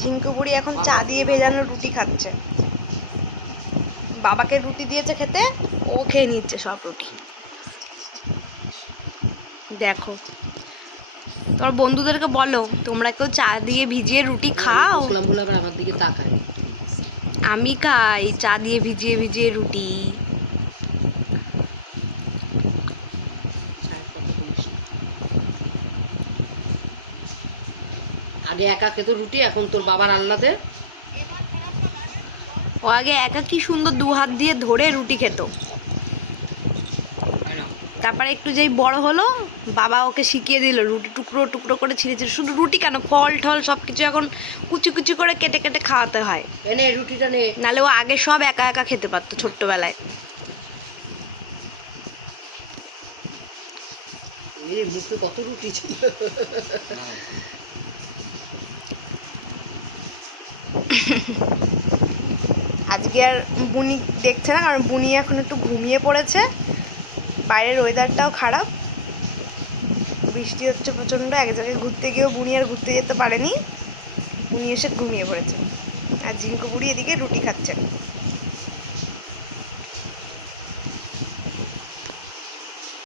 ঝিঙ্কু বুড়ি এখন চা দিয়ে ভেজানো রুটি খাচ্ছে। বাবাকে রুটি দিয়েছে খেতে ও খেয়ে নিচ্ছে সব রুটি। দেখো তোমার বন্ধুদেরকে বলো তোমরা কেউ চা দিয়ে ভিজিয়ে রুটি খাও? আমার দিকে তাকায় আমি খাই চা দিয়ে ভিজিয়ে ভিজিয়ে রুটি। আগে একা খেত রুটি এখন তোর বাবার আল্লাদে ও আগে একা কি সুন্দর দু হাত দিয়ে ধরে রুটি খেত। তারপরে একটু যেই বড় হলো বাবা ওকে শিখিয়ে দিল রুটি টুকরো টুকরো করে ছিঁড়ে ছিঁড়ে। শুধু রুটি কেন? ফল টল সব কিছু এখন কুচি কুচি করে কেটে কেটে খাওয়াতে হয়। এনে রুটিটা নে। নাহলে ও আগে সব একা একা খেতে পারতো ছোট্টবেলায়। এই মুখে কত রুটি ছিল। আজকে আর বুনি দেখছে না, কারণ বুনি এখন একটু ঘুমিয়ে পড়েছে। বাইরের ওয়েদারটাও খারাপ। বৃষ্টি হচ্ছে প্রচণ্ড, এক জায়গায় ঘুরতে গিয়েও বুনি আর ঘুরতে যেতে পারেনি। বুনি এসে ঘুমিয়ে পড়েছে। আর জিঙ্কু বুড়ি এদিকে রুটি খাচ্ছে।